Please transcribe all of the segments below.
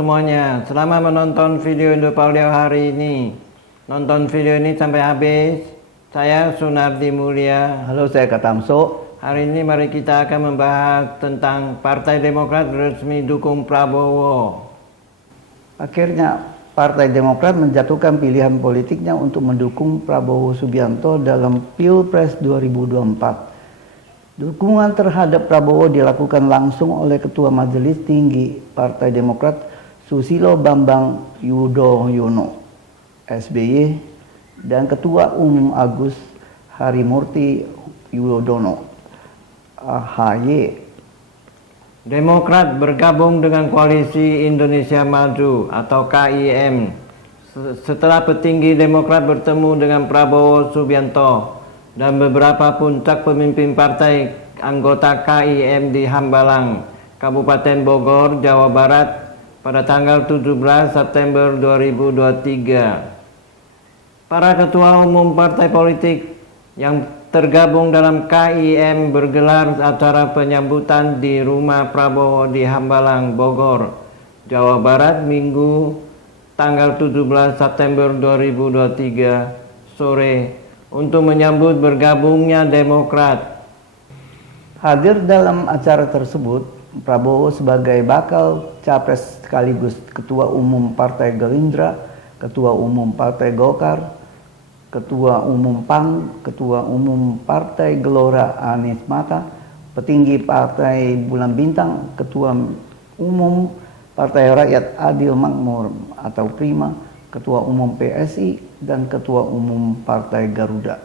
semuanya, selamat menonton video Indopaudio hari ini. Nonton video ini sampai habis. Saya Sunardi Mulia. Halo, saya Katamso. Hari ini mari kita akan membahas tentang Partai Demokrat resmi dukung Prabowo. Akhirnya Partai Demokrat menjatuhkan pilihan politiknya untuk mendukung Prabowo Subianto dalam Pilpres 2024. Dukungan terhadap Prabowo dilakukan langsung oleh Ketua Majelis Tinggi Partai Demokrat Susilo Bambang Yudhoyono (SBY) dan Ketua Umum Agus Harimurti Yudhoyono (AHY). Demokrat bergabung dengan Koalisi Indonesia Maju atau KIM setelah petinggi Demokrat bertemu dengan Prabowo Subianto dan beberapa puncak pemimpin partai anggota KIM di Hambalang, Kabupaten Bogor, Jawa Barat pada tanggal 17 September 2023. Para ketua umum partai politik yang tergabung dalam KIM bergelar acara penyambutan di rumah Prabowo di Hambalang, Bogor, Jawa Barat, Minggu tanggal 17 September 2023 sore untuk menyambut bergabungnya Demokrat. Hadir dalam acara tersebut, Prabowo sebagai bakal capres sekaligus Ketua Umum Partai Gerindra, Ketua Umum Partai Golkar, Ketua Umum PAN, Ketua Umum Partai Gelora Anies Mata, petinggi Partai Bulan Bintang, Ketua Umum Partai Rakyat Adil Makmur atau Prima, Ketua Umum PSI, dan Ketua Umum Partai Garuda.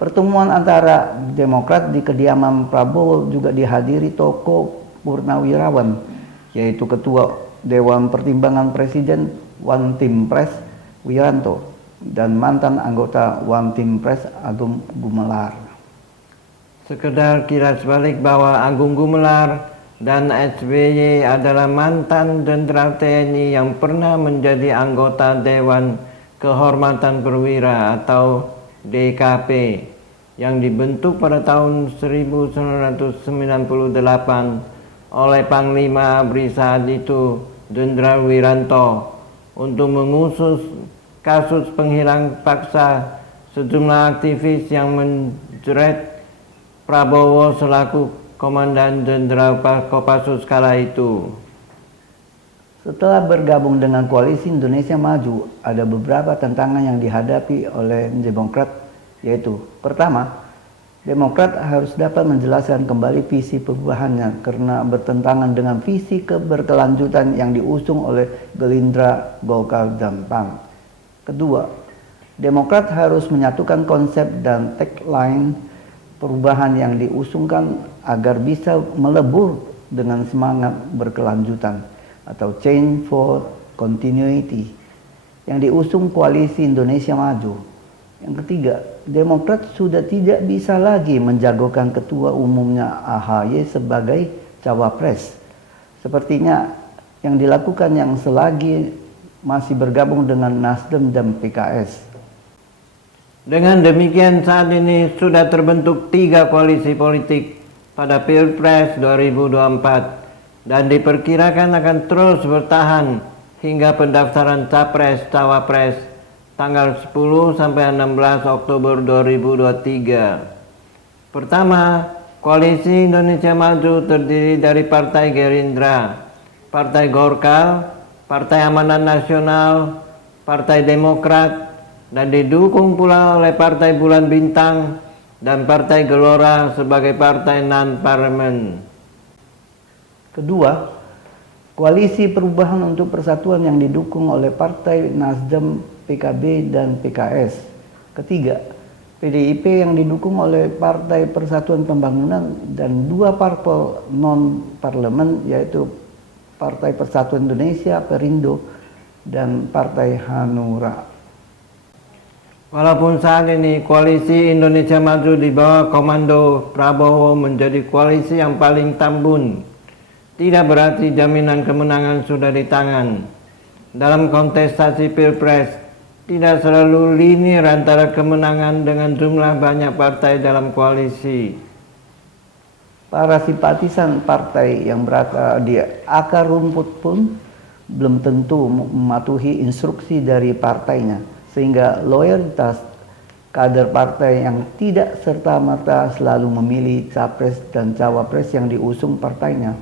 Pertemuan antara Demokrat di kediaman Prabowo juga dihadiri tokoh purnawirawan, yaitu Ketua Dewan Pertimbangan Presiden One Team Press Wiranto dan mantan anggota One Team Press Agung Gumelar. Sekedar kilas balik bahwa Agung Gumelar dan SBY adalah mantan Jenderal TNI yang pernah menjadi anggota Dewan Kehormatan Perwira atau DKP yang dibentuk pada tahun 1998 oleh Panglima ABRI saat itu, Jenderal Wiranto, untuk mengusut kasus penghilang paksa sejumlah aktivis yang menjerat Prabowo selaku Komandan Jenderal Kopassus kala itu. Setelah bergabung dengan Koalisi Indonesia Maju, ada beberapa tantangan yang dihadapi oleh Demokrat, yaitu pertama, Demokrat harus dapat menjelaskan kembali visi perubahannya karena bertentangan dengan visi keberkelanjutan yang diusung oleh Gerindra, Golkar, dan PAN. Kedua, Demokrat harus menyatukan konsep dan tagline perubahan yang diusungkan agar bisa melebur dengan semangat berkelanjutan atau Change for Continuity yang diusung Koalisi Indonesia Maju. Yang ketiga, Demokrat sudah tidak bisa lagi menjagokan ketua umumnya AHY sebagai cawapres. Sepertinya yang dilakukan yang selagi masih bergabung dengan Nasdem dan PKS. Dengan demikian saat ini sudah terbentuk 3 koalisi politik pada Pilpres 2024 dan diperkirakan akan terus bertahan hingga pendaftaran Capres-Cawapres tanggal 10 sampai 16 Oktober 2023. Pertama, Koalisi Indonesia Maju terdiri dari Partai Gerindra, Partai Golkar, Partai Amanat Nasional, Partai Demokrat, dan didukung pula oleh Partai Bulan Bintang dan Partai Gelora sebagai partai non-parlemen. Kedua, Koalisi Perubahan untuk Persatuan yang didukung oleh Partai Nasdem, PKB, dan PKS. Ketiga, PDIP yang didukung oleh Partai Persatuan Pembangunan dan 2 parpol non-parlemen yaitu Partai Persatuan Indonesia, Perindo, dan Partai Hanura. Walaupun saat ini Koalisi Indonesia Maju di bawah komando Prabowo menjadi koalisi yang paling tambun, tidak berarti jaminan kemenangan sudah di tangan. Dalam kontestasi Pilpres, tidak selalu linear antara kemenangan dengan jumlah banyak partai dalam koalisi. Para simpatisan partai yang berada di akar rumput pun belum tentu mematuhi instruksi dari partainya, sehingga loyalitas kader partai yang tidak serta-merta selalu memilih capres dan cawapres yang diusung partainya.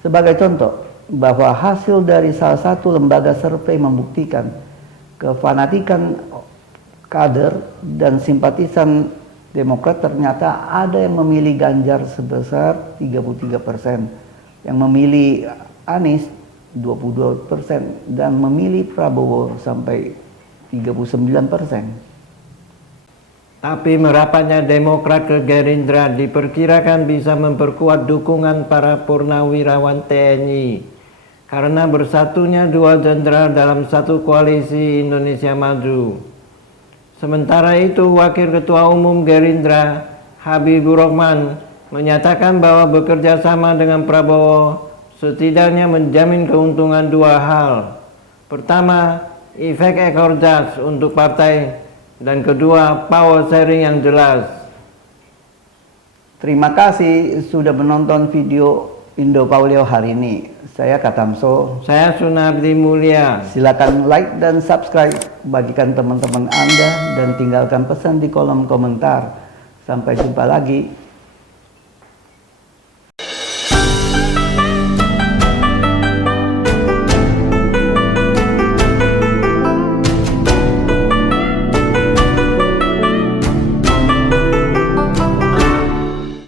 Sebagai contoh, bahwa hasil dari salah satu lembaga survei membuktikan kefanatikan kader dan simpatisan Demokrat ternyata ada yang memilih Ganjar sebesar 33%, yang memilih Anies 22%, dan memilih Prabowo sampai 39%. Tapi merapatnya Demokrat ke Gerindra diperkirakan bisa memperkuat dukungan para purnawirawan TNI karena bersatunya dua jenderal dalam satu koalisi Indonesia Maju. Sementara itu, Wakil Ketua Umum Gerindra, Habibur Rahman, menyatakan bahwa bekerja sama dengan Prabowo setidaknya menjamin keuntungan dua hal. Pertama, efek ekor jas untuk partai, dan kedua, power sharing yang jelas. Terima kasih sudah menonton video Indo Paulio hari ini. Saya Katamso. Saya Sunardi Mulia. Silakan like dan subscribe, bagikan teman-teman Anda, dan tinggalkan pesan di kolom komentar. Sampai jumpa lagi.